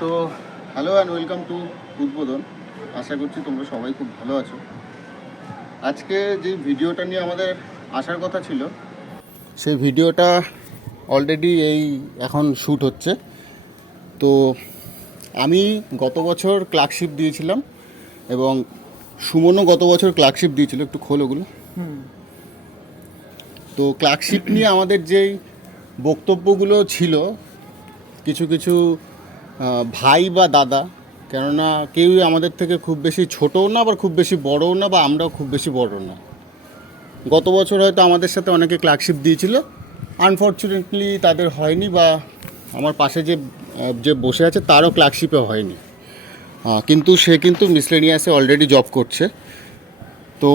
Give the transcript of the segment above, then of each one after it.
তো hello and welcome to উদ্বোধন। আশা করছি তোমরা সবাই খুব ভালো আছো। আজকে যে ভিডিওটা নিয়ে আমাদের আসার কথা ছিল, সেই ভিডিওটা অলরেডি এখন শ্যুট হচ্ছে। তো আমি গত বছর ক্লার্কশিপ দিয়েছিলাম এবং সুমনও গত বছর ক্লার্কশিপ দিয়েছিল। একটু খোল ওগুলো। তো ক্লার্কশিপ নিয়ে আমাদের যেই বক্তব্যগুলো ছিল, কিছু কিছু ভাই বা দাদা, কেননা কেউই আমাদের থেকে খুব বেশি ছোটও না, আবার খুব বেশি বড়ও না, বা আমরাও খুব বেশি বড় না। গত বছর হয়তো আমাদের সাথে অনেকে ক্লার্কশিপ দিয়েছিল, আনফর্চুনেটলি তাদের হয়নি, বা আমার পাশে যে বসে আছে তারও ক্লার্কশিপে হয়নি। কিন্তু সে কিন্তু মিসলেনিয়াসে অলরেডি জব করছে। তো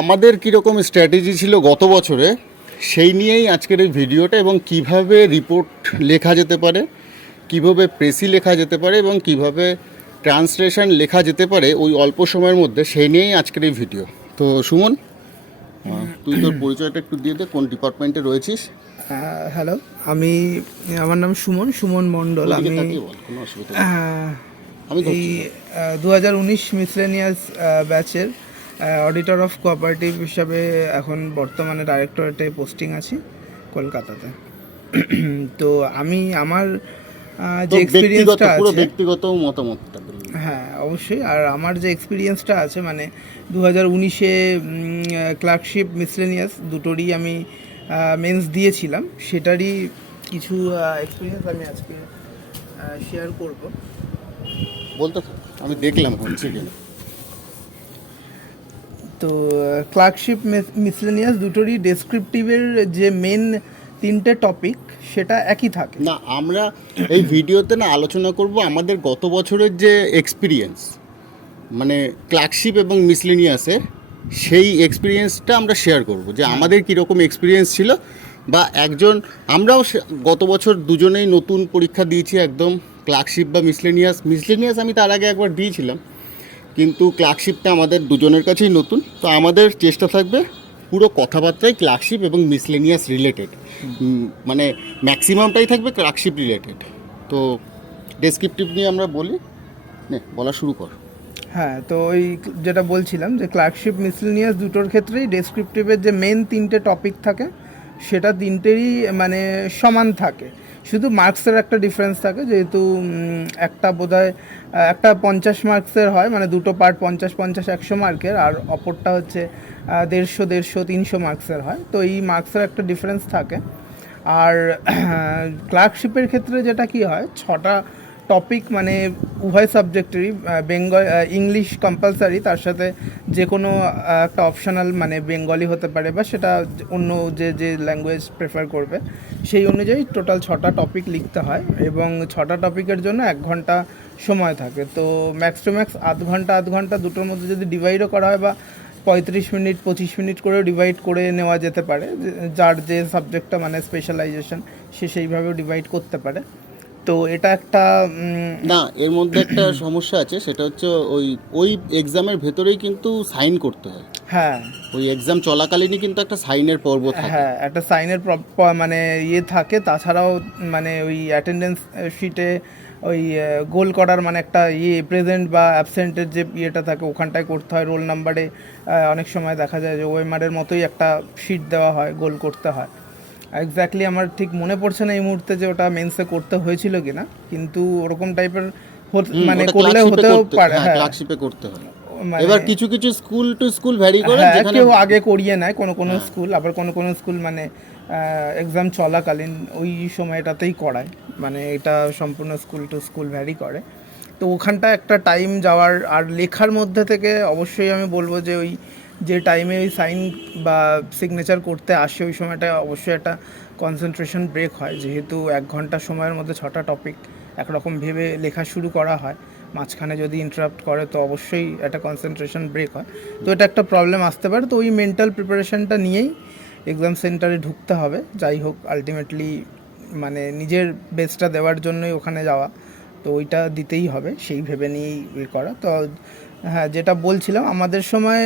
আমাদের কীরকম স্ট্র্যাটেজি ছিল গত বছরে, সেই নিয়েই আজকের এই ভিডিওটা, এবং কিভাবে রিপোর্ট লেখা যেতে পারে, কিভাবে প্রেসি লেখা যেতে পারে, এবং কিভাবে ট্রান্সলেশন লেখা যেতে পারে ওই অল্প সময়ের মধ্যে, সেই নিয়েই আজকের এই ভিডিও। তো সুমন, তুই তোর পরিচয়টা একটু দিয়ে দে, কোন ডিপার্টমেন্টে রয়েছিস। হ্যালো, আমার নাম সুমন মণ্ডল। আমি কোনো অসুবিধা নেই। আমি এই 2019 মিসলেনিয়াস ব্যাচের অডিটর অফ কোঅপারেটিভ হিসাবে এখন বর্তমানে ডাইরেক্টরেটে পোস্টিং আছি কলকাতাতে। তো আমি আমার যে এক্সপিরিয়েন্সটা আছে, ব্যক্তিগত মতামতটা বলি। হ্যাঁ অবশ্যই। আর আমার যে এক্সপিরিয়েন্সটা আছে, মানে 2019-এ ক্লার্কশিপ মিসলেনিয়াস দুটোরই আমি মেন্স দিয়েছিলাম, সেটারই কিছু এক্সপিরিয়েন্স আমি আজকে শেয়ার করব। বলতে আমি দেখলাম হচ্ছে কিনা। তো ক্লার্কশিপ মিসলেনিয়াস দুটোরই ডেসক্রিপটিভের যে মেন তিনটে টপিক, সেটা একই থাকে না। আমরা এই ভিডিওতে না আলোচনা করব আমাদের গত বছরের যে এক্সপিরিয়েন্স, মানে ক্লার্কশিপ এবং মিসলেনিয়াসের, সেই এক্সপিরিয়েন্সটা আমরা শেয়ার করব, যে আমাদের কীরকম এক্সপিরিয়েন্স ছিল। বা আমরাও গত বছর দুজনেই নতুন পরীক্ষা দিয়েছি, একদম ক্লার্কশিপ বা মিসলেনিয়াস আমি তার আগে একবার দিয়েছিলাম, কিন্তু ক্লার্কশিপটা আমাদের দুজনের কাছেই নতুন। তো আমাদের চেষ্টা থাকবে পুরো কথাবার্তায় ক্লার্কশিপ এবং মিসলেনিয়াস রিলেটেড, মানে ম্যাক্সিমামটাই থাকবে ক্লার্কশিপ রিলেটেড। তো ডেসক্রিপটিভ নিয়ে আমরা বলি, বলা শুরু কর। হ্যাঁ, তো ওই যেটা বলছিলাম, যে ক্লার্কশিপ মিসলেনিয়াস দুটোর ক্ষেত্রেই ডেসক্রিপটিভের যে মেন তিনটে টপিক থাকে, সেটা তিনটেরই মানে সমান থাকে। শুধু মার্কসের একটা ডিফারেন্স থাকে, যেহেতু একটা বোধহয় একটা 50 মার্কসের হয়, মানে দুটো পার্ট 50 100 মার্কের, আর অপরটা হচ্ছে 150 300 মার্কসের হয়। তো এই মার্কসের একটা ডিফারেন্স থাকে। আর ক্লার্কশিপের ক্ষেত্রে যেটা কি হয়, 6টা টপিক, মানে উভয় সাবজেক্টেরই, ইংলিশ কম্পালসারি, তার সাথে যে কোনো একটা অপশনাল, মানে বেঙ্গলি হতে পারে, বা সেটা অন্য যে ল্যাঙ্গুয়েজ প্রেফার করবে সেই অনুযায়ী টোটাল 6টা টপিক লিখতে হয়, এবং 6টা টপিকের জন্য 1 ঘন্টা সময় থাকে। তো ম্যাক্স টু ম্যাক্স আধ ঘন্টা দুটোর মধ্যে যদি ডিভাইডও করা হয়, বা 35 মিনিট 25 মিনিট করেও ডিভাইড করে নেওয়া যেতে পারে, যার যে সাবজেক্টটা মানে স্পেশালাইজেশন, সে সেইভাবেও ডিভাইড করতে পারে। তো এটা একটা না, এর মধ্যে একটা সমস্যা আছে, সেটা হচ্ছে ওই এক্সামের ভেতরেই কিন্তু সাইন করতে হয়। হ্যাঁ, ওই এক্সাম চলাকালীনই কিন্তু একটা সাইনের পর্ব থাকে। হ্যাঁ, একটা সাইনের মানে থাকে। তাছাড়াও মানে ওই অ্যাটেন্ডেন্স শিটে ওই গোল করার, মানে একটা প্রেজেন্ট বা অ্যাবসেন্টের যে ইয়েটা থাকে, ওখানটায় করতে হয়। রোল নাম্বারে অনেক সময় দেখা যায় যে ওএমআরের মতোই একটা শিট দেওয়া হয়, গোল করতে হয়। এক্স্যাক্টলি আমার ঠিক মনে পড়ছে না এই মুহূর্তে যে ওটা মেন্সে করতে হয়েছিল কিনা, কিন্তু ওরকম টাইপের মানে করলে হতেও পারে। হ্যাঁ, ক্লার্কশিপে করতে হয়। এবার কিছু কিছু স্কুল টু স্কুল ভ্যারি করে, যেখানে কেউ আগে করিয়ে নেয় কোনো স্কুল, আবার কোনো স্কুল মানে এক্সাম চলাকালীন ওই সময়টাতেই করায়। মানে এটা সম্পূর্ণ স্কুল টু স্কুল ভ্যারি করে। তো ওখানটা একটা টাইম যাওয়ার, আর লেখার মধ্যে থেকে অবশ্যই আমি বলবো যে ওই যে টাইমে ওই সাইন বা সিগনেচার করতে আসে, ওই সময়টা অবশ্যই একটা কনসেন্ট্রেশন ব্রেক হয়, যেহেতু 1 ঘন্টা সময়ের মধ্যে 6টা টপিক একরকম ভেবে লেখা শুরু করা হয়। মাঝখানে যদি ইন্টারাপ্ট করে তো অবশ্যই একটা কনসেন্ট্রেশন ব্রেক হয়। তো এটা একটা প্রবলেম আসতে পারে। তো ওই মেন্টাল প্রিপারেশনটা নিয়েই এক্সাম সেন্টারে ঢুকতে হবে। যাই হোক, আলটিমেটলি মানে নিজের বেস্টটা দেওয়ার জন্যই ওখানে যাওয়া, তো ওইটা দিতেই হবে, সেই ভেবে নিয়েই করা। তো হ্যাঁ, যেটা বলছিলাম আমাদের সময়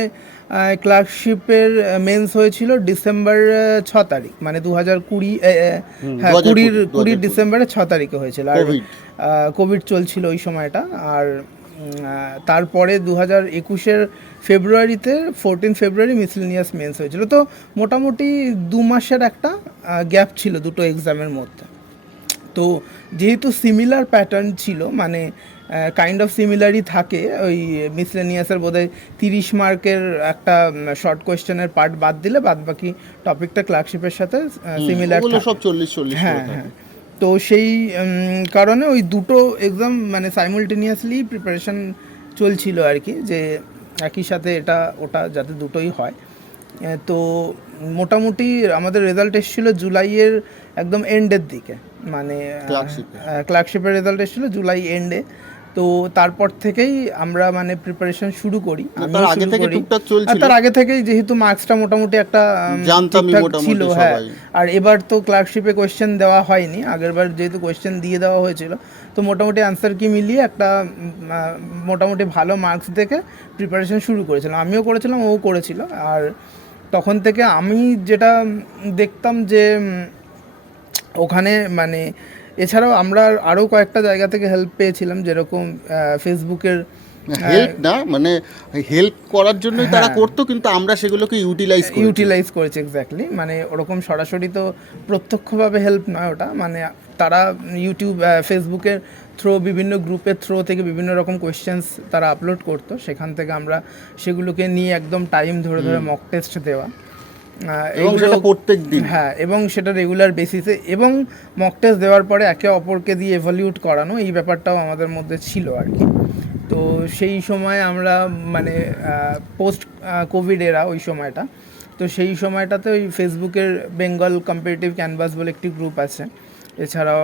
ক্লার্কশিপের মেন্স হয়েছিল ডিসেম্বর 6 তারিখ, মানে 2020, হ্যাঁ 2020 ডিসেম্বরের 6 তারিখে হয়েছিল। আর কোভিড। কোভিড চলছিল ওই সময়টা। আর তারপরে 2021-এর ফেব্রুয়ারিতে 14 ফেব্রুয়ারি মিসেলেনিয়াস মেন্স হয়েছিল। তো মোটামুটি 2 মাসের একটা গ্যাপ ছিল দুটো এক্সামের মধ্যে। তো যেহেতু সিমিলার প্যাটার্ন ছিল, মানে কাইন্ড অফ সিমিলারই থাকে, ওই মিসলেনিয়াসের বোধহয় 30 মার্কের একটা শর্ট কোয়েশ্চেনের পার্ট বাদ দিলে বাদ বাকি টপিকটা ক্লার্কশিপের সাথে সিমিলার ওগুলো সব 40 হ্যাঁ করে থাকে। হ্যাঁ। তো সেই কারণে ওই দুটো এক্সাম মানে সাইমultaneously প্রিপারেশন চলছিল আর কি, যে একই সাথে এটা ওটা যাতে দুটোই হয়। তো মোটামুটি আমাদের রেজাল্ট এসেছিলো জুলাইয়ের একদম এন্ডের দিকে, মানে ক্লার্কশিপের রেজাল্ট এসেছিলো জুলাই এন্ডে। তো তারপর থেকেই আমরা মানে প্রিপারেশন শুরু করি। তার আগে থেকে টুকটাক চলছিল, তার আগে থেকেই যেহেতু মার্কসটা মোটামুটি একটা ঠিকঠাক ছিল। হ্যাঁ, আর এবার তো ক্লার্কশিপে কোয়েশ্চেন দেওয়া হয়নি, আগেরবার যেহেতু কোয়েশ্চেন দিয়ে দেওয়া হয়েছিল, তো মোটামুটি আনসার কি মিলিয়ে একটা মোটামুটি ভালো মার্কস দেখে প্রিপারেশন শুরু করেছিলাম। আমিও করেছিলাম, ও করেছিল। আর তখন থেকে আমি যেটা দেখতাম যে ওখানে মানে এছাড়াও আমরা আরও কয়েকটা জায়গা থেকে হেল্প পেয়েছিলাম, যেরকম ফেসবুকের হেল্প না, মানে হেল্প করার জন্যই তারা করতো, কিন্তু আমরা সেগুলোকে ইউটিলাইজ করেছি। এক্স্যাক্টলি, মানে ওরকম সরাসরি তো প্রত্যক্ষভাবে হেল্প নয় ওটা, মানে তারা ইউটিউব ফেসবুকের থ্রো বিভিন্ন গ্রুপের থ্রো থেকে বিভিন্ন রকম কোয়েশ্চেন্স তারা আপলোড করতো, সেখান থেকে আমরা সেগুলোকে নিয়ে একদম টাইম ধরে ধরে মক টেস্ট দেওয়া, এবং সেটা প্রত্যেক দিন। হ্যাঁ, এবং সেটা রেগুলার বেসিসে, এবং মক টেস্ট দেওয়ার পরে একে অপরকে দিয়ে এভালিউট করানো, এই ব্যাপারটাও আমাদের মধ্যে ছিল আর কি। তো সেই সময় আমরা মানে পোস্ট কোভিড এরা ওই সময়টা, তো সেই সময়টাতে ওই ফেসবুকের বেঙ্গল কম্পিটিটিভ ক্যানভাস বলে একটি গ্রুপ আছে, এছাড়াও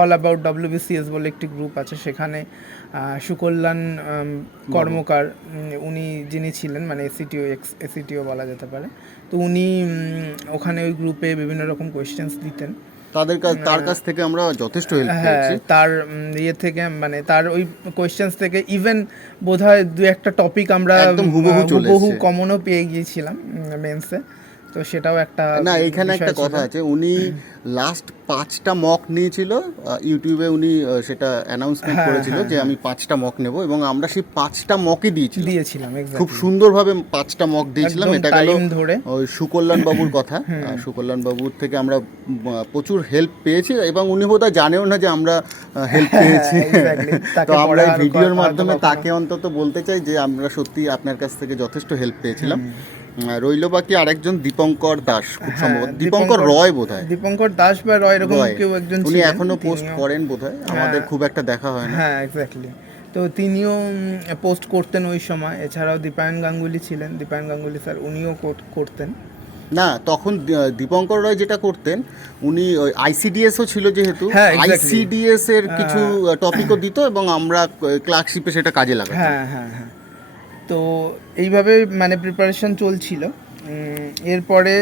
অল অ্যাবাউট WBCS বলে একটি গ্রুপ আছে, সেখানে সুকল্যাণ কর্মকার উনি যিনি ছিলেন মানে এসিটিও বলা যেতে পারে, তো উনি ওখানে ওই গ্রুপে বিভিন্ন রকম কোয়েশ্চেন্স দিতেন। তার কাছ থেকে আমরা যথেষ্ট হেল্প পেয়েছি। তার ইয়ে থেকে মানে তার ওই কোয়েশ্চেন্স থেকে ইভেন বোধহয় 2-1টা টপিক আমরা একদম হুবহু কমনও পেয়ে গিয়েছিলাম মেন্সে। তো সেটাও একটা না, এখানে একটা কথা আছে, উনি লাস্ট 5টা মক নিয়েছিল, ইউটিউবে উনি সেটা অ্যানাউন্সমেন্ট করেছিল যে আমি 5টা মক নেব, এবং আমরা সেই 5টা মকই দিয়েছিলাম খুব সুন্দরভাবে 5টা মক দিয়েছিলাম। এটা গেল ওই সুকল্যাণ বাবুর কথা। সুকল্যাণ বাবুর থেকে আমরা প্রচুর হেল্প পেয়েছি, এবং উনি বোধহয় জানেও না যে আমরা হেল্প পেয়েছি। তো আমরা এই ভিডিওর মাধ্যমে তাকে অন্তত বলতে চাই যে আমরা সত্যি আপনার কাছ থেকে যথেষ্ট হেল্প পেয়েছিলাম। রইল বাকি আরেকজন দীপঙ্কর দাস, খুব সম্ভবত দীপঙ্কর রয় বোধহয়, দীপঙ্কর দাস বা রয় এরকম কেউ একজন, উনি এখনো পোস্ট করেন বোধহয়, আমাদের খুব একটা দেখা হয় না। হ্যাঁ এক্স্যাক্টলি, তো তিনিও পোস্ট করতেন ওই সময়। এছাড়াও দীপায়ন গাঙ্গুলি ছিলেন, দীপায়ন গাঙ্গুলি স্যার, উনিও করতেন। না, তখন দীপঙ্কর রয় যেটা করতেন, উনি ওই আইসিডিএসও ছিল, যেহেতু আইসিডিএস এর কিছু টপিকও দিত, এবং আমরা ক্লার্কশিপে সেটা কাজে লাগাতাম। হ্যাঁ হ্যাঁ হ্যাঁ। তো এইভাবে মানে প্রিপারেশন চলছিল। এরপরে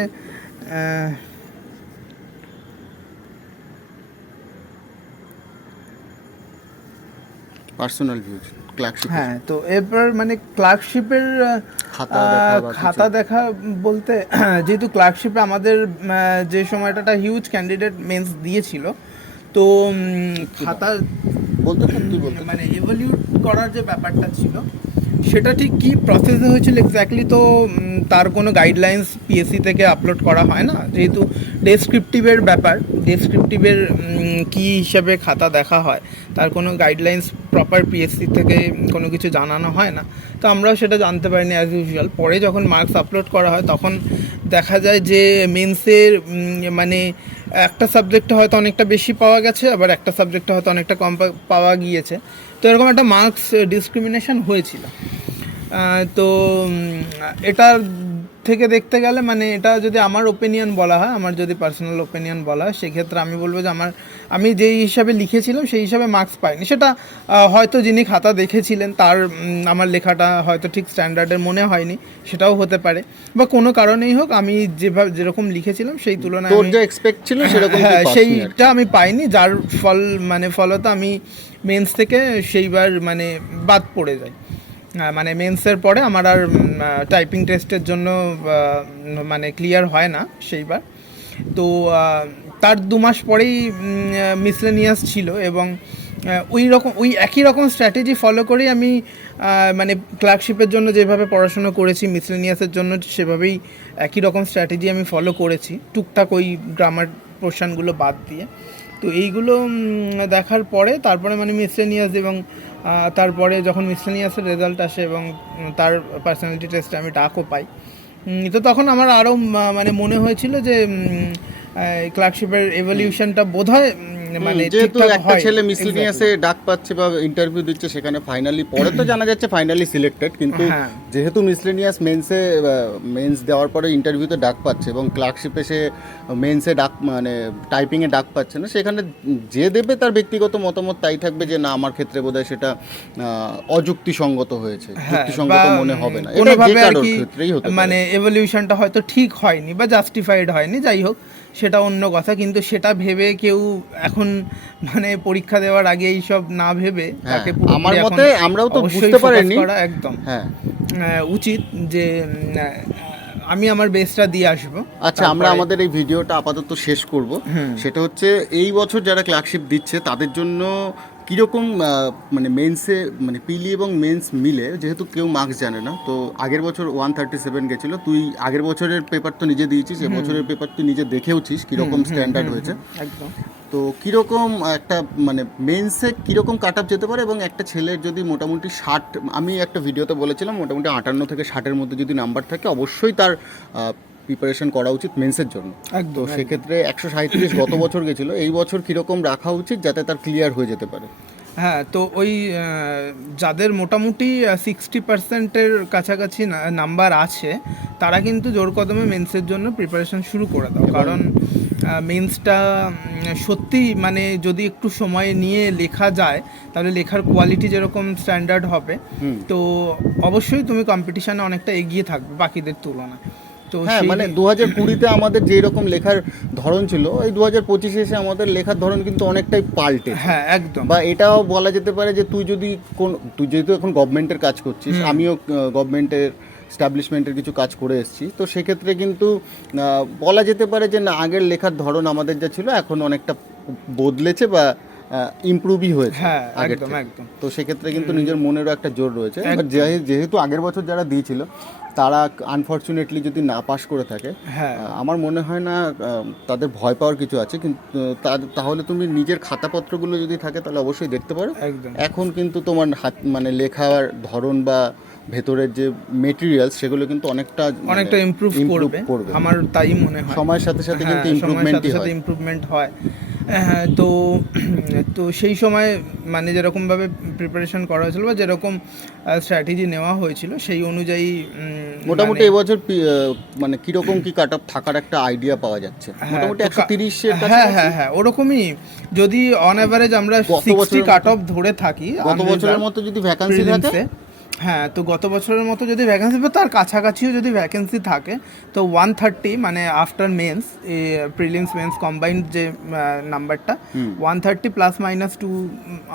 পার্সোনাল ভিউজ ক্লার্কশিপ। হ্যাঁ, তো এরপর মানে ক্লার্কশিপের খাতা দেখা বলতে, যেহেতু ক্লার্কশিপে আমাদের যে সময়টা হিউজ ক্যান্ডিডেট মেন্স দিয়েছিল, তো খাতা বলতে মানে এভালিউট করার যে ব্যাপারটা ছিল সেটা ঠিক কী প্রসেসে হয়েছিল এক্স্যাক্টলি, তো তার কোনো গাইডলাইন্স পিএসসি থেকে আপলোড করা হয় না, যেহেতু ডেসক্রিপটিভের ব্যাপার, ডেসক্রিপটিভের কী হিসাবে খাতা দেখা হয় তার কোনো গাইডলাইন্স প্রপার পিএসসি থেকে কোনো কিছু জানানো হয় না। তো আমরাও সেটা জানতে পারিনি অ্যাজ ইউজুয়াল। পরে যখন মার্কস আপলোড করা হয় তখন দেখা যায় যে মেন্সের মানে একটা সাবজেক্টে হয়তো অনেকটা বেশি পাওয়া গেছে, আবার একটা সাবজেক্টে হয়তো অনেকটা কম পাওয়া গিয়েছে। তো এরকম একটা মার্কস ডিসক্রিমিনেশন হয়েছিল। তো এটা থেকে দেখতে গেলে মানে এটা যদি আমার ওপিনিয়ন বলা হয়, আমার যদি পার্সোনাল ওপিনিয়ন বলা হয়, সেক্ষেত্রে আমি বলবো যে আমি যেই হিসাবে লিখেছিলাম সেই হিসাবে মার্কস পাইনি। সেটা হয়তো যিনি খাতা দেখেছিলেন তার আমার লেখাটা হয়তো ঠিক স্ট্যান্ডার্ডের মনে হয়নি, সেটাও হতে পারে, বা কোনো কারণেই হোক আমি যেরকম লিখেছিলাম সেই তুলনায় সেইটা আমি পাইনি, যার ফলত আমি মেন্স থেকে সেইবার মানে বাদ পড়ে যাই। মানে মেন্সের পরে আমার আর টাইপিং টেস্টের জন্য মানে ক্লিয়ার হয় না সেইবার। তো তার 2 মাস পরেই মিসলেনিয়াস ছিল এবং ওই একই রকম স্ট্র্যাটেজি ফলো করেই আমি মানে ক্লার্কশিপের জন্য যেভাবে পড়াশোনা করেছি মিসলেনিয়াসের জন্য সেভাবেই একই রকম স্ট্র্যাটেজি আমি ফলো করেছি, টুকটাক ওই গ্রামার পোর্শনগুলো বাদ দিয়ে। তো এইগুলো দেখার পরে তারপরে মানে মিসলেনিয়াস এবং তারপরে যখন মিসলেনিয়াসের রেজাল্ট আসে এবং তার পার্সোনালিটি টেস্টে আমি ডাকও পাই, তো তখন আমার আরও মানে মনে হয়েছিল যে ক্লার্কশিপের এভলিউশনটা বোধহয় মানে যেহেতু ঠিকঠাক একটা হয়। ছেলে মিসলিনিয়াসে ডাক পাচ্ছে বা ইন্টারভিউ দিচ্ছে সেখানে ফাইনালি পরে তো জানা যাচ্ছে ফাইনালি সিলেক্টেড, কিন্তু হ্যাঁ। যেহেতু মিসলিনিয়াস মেন্স দেওয়ার পরে ইন্টারভিউতে ডাক পাচ্ছে এবং ক্লার্কশিপে সে মেন্সে ডাক মানে টাইপিংয়ে ডাক পাচ্ছে না, সেখানে যে দেবে তার ব্যক্তিগত মতামত তাই থাকবে যে না আমার ক্ষেত্রে বোধহয় সেটা অযুক্তিসঙ্গত হয়েছে, যুক্তিসঙ্গত বা মনে হবে না। এটা যে কোনোভাবে আর কারোর কি ক্ষেত্রেই হতে মানে পারে। এভলিউশনটা হয়তো ঠিক হয়নি বা জাস্টিফাইড হয়নি, যাই হোক সেটা অন্য কথা। কিন্তু সেটা ভেবে কেউ এখন মানে পরীক্ষা দেওয়ার আগে এইসব না ভেবে হ্যাঁ, তাকে পুরোপুরি আমার এখন মতে আমরাও তো অবশ্যই বুঝতে focus পারিনি। করা একদম হ্যাঁ, উচিত যে আমি আমার বেস্টটা দিয়ে আসবো। আচ্ছা, আমরা আমাদের এই ভিডিওটা আপাতত শেষ করব। সেটা হচ্ছে এই বছর যারা ক্লার্কশিপ দিচ্ছে তাদের জন্য কীরকম মানে মেন্সে মানে পিলি এবং মেন্স মিলে, যেহেতু কেউ মার্কস জানে না, তো আগের বছর 137 গেছিলো, তুই আগের বছরের পেপার তো নিজে দিয়েছিস, এবছরের পেপার তুই নিজে দেখেওছিস কীরকম স্ট্যান্ডার্ড হয়েছে। একদম। তো কীরকম একটা মানে মেন্সে কীরকম কাট আপ যেতে পারে এবং একটা ছেলের যদি মোটামুটি 60, আমি একটা ভিডিওতে বলেছিলাম মোটামুটি 58 থেকে 60-এর মধ্যে যদি নাম্বার থাকে অবশ্যই তার প্রিপারেশন করা উচিত মেন্সের জন্য। তো সেক্ষেত্রে 137 গত বছর গেছিলো, এই বছর কীরকম রাখা উচিত যাতে তার ক্লিয়ার হয়ে যেতে পারে? হ্যাঁ, তো ওই যাদের মোটামুটি 60%-এর কাছাকাছি নাম্বার আছে তারা কিন্তু জোর কদমে মেন্সের জন্য প্রিপারেশন শুরু করে দাও, কারণ মেন্সটা সত্যি মানে যদি একটু সময় নিয়ে লেখা যায় তাহলে লেখার কোয়ালিটি যেরকম স্ট্যান্ডার্ড হবে, তো অবশ্যই তুমি কম্পিটিশানে অনেকটা এগিয়ে থাকবে বাকিদের তুলনায়। তো হ্যাঁ, মানে 2020-তে আমাদের যেই রকম লেখার ধরন ছিল, এই 2025-এ এসে আমাদের লেখার ধরন কিন্তু অনেকটাই পাল্টে। হ্যাঁ, একদম। বা এটাও বলা যেতে পারে যে তুই যেহেতু এখন গভর্নমেন্টের কাজ করছিস, আমিও গভর্নমেন্টের এস্টাবলিশমেন্টের কিছু কাজ করে এসেছি, তো সেক্ষেত্রে কিন্তু বলা যেতে পারে যে না আগের লেখার ধরন আমাদের যা ছিল এখন অনেকটা বদলেছে বা ইমপ্রুভই হয়েছে হ্যাঁ, আগের একদম থেকে। একদম। তো সেক্ষেত্রে কিন্তু নিজের মনেরও একটা জোর রয়েছে। এবার যেহেতু আগের বছর যারা দিয়েছিল তারা আনফর্চুনেটলি যদি না পাস করে থাকে, হ্যাঁ, আমার মনে হয় না তাদের ভয় পাওয়ার কিছু আছে, কিন্তু তাহলে তুমি নিজের খাতাপত্রগুলো যদি থাকে তাহলে অবশ্যই দেখতে পারো। একদম। এখন কিন্তু তোমার মানে লেখার ধরন বা ভেতরের যে মেটেরিয়ালস সেগুলো কিন্তু অনেকটা ইমপ্রুভ করবে, আমার তাই মনে হয়। সময়ের সাথে সাথে কিন্তু ইমপ্রুভমেন্ট হয়। হ্যাঁ, তো সেই সময় মানে যেরকমভাবে প্রিপারেশন করা হয়েছিল বা যেরকম স্ট্র্যাটেজি নেওয়া হয়েছিল সেই অনুযায়ী মোটামুটি এবছর মানে কিরকম কি কাট অফ থাকার একটা আইডিয়া পাওয়া যাচ্ছে। মোটামুটি 130-এর হ্যাঁ হ্যাঁ হ্যাঁ ওরকমই, যদি অন অ্যাভারেজ আমরা 60 কাট অফ ধরে থাকি গত বছরের মতো যদি ভ্যাকান্সি থাকে, হ্যাঁ, তো গত বছরের মতো যদি ভ্যাকেন্সি বা তার কাছাকাছিও যদি ভ্যাকেন্সি থাকে, তো 130 মানে after mains prelims mains combined যে নাম্বারটা 130 প্লাস মাইনাস 2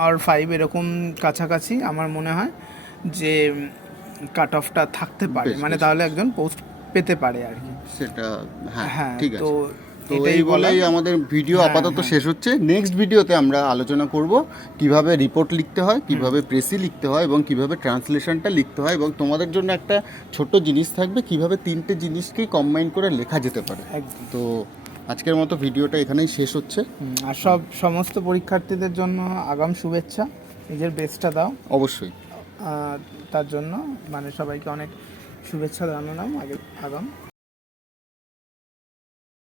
আর 5 এরকম কাছাকাছি আমার মনে হয় যে কাট অফটা থাকতে পারে, মানে তাহলে একজন পোস্ট পেতে পারে আর কি। সেটা হ্যাঁ, ঠিক আছে। তো এটাই এই বলেই আমাদের ভিডিও আপাতত শেষ হচ্ছে। নেক্সট ভিডিওতে আমরা আলোচনা করব কিভাবে রিপোর্ট লিখতে হয়, কিভাবে প্রেসি লিখতে হয় এবং কিভাবে ট্রান্সলেশনটা লিখতে হয়, এবং তোমাদের জন্য একটা ছোট্ট জিনিস থাকবে কিভাবে 3টে জিনিসকেই কম্বাইন করে লেখা যেতে পারে। তো আজকের মতো ভিডিওটা এখানেই শেষ হচ্ছে। আর সমস্ত পরীক্ষার্থীদের জন্য আগাম শুভেচ্ছা, নিজের বেস্টটা দাও অবশ্যই। তার জন্য মানে সবাইকে অনেক শুভেচ্ছা জানালাম আগাম।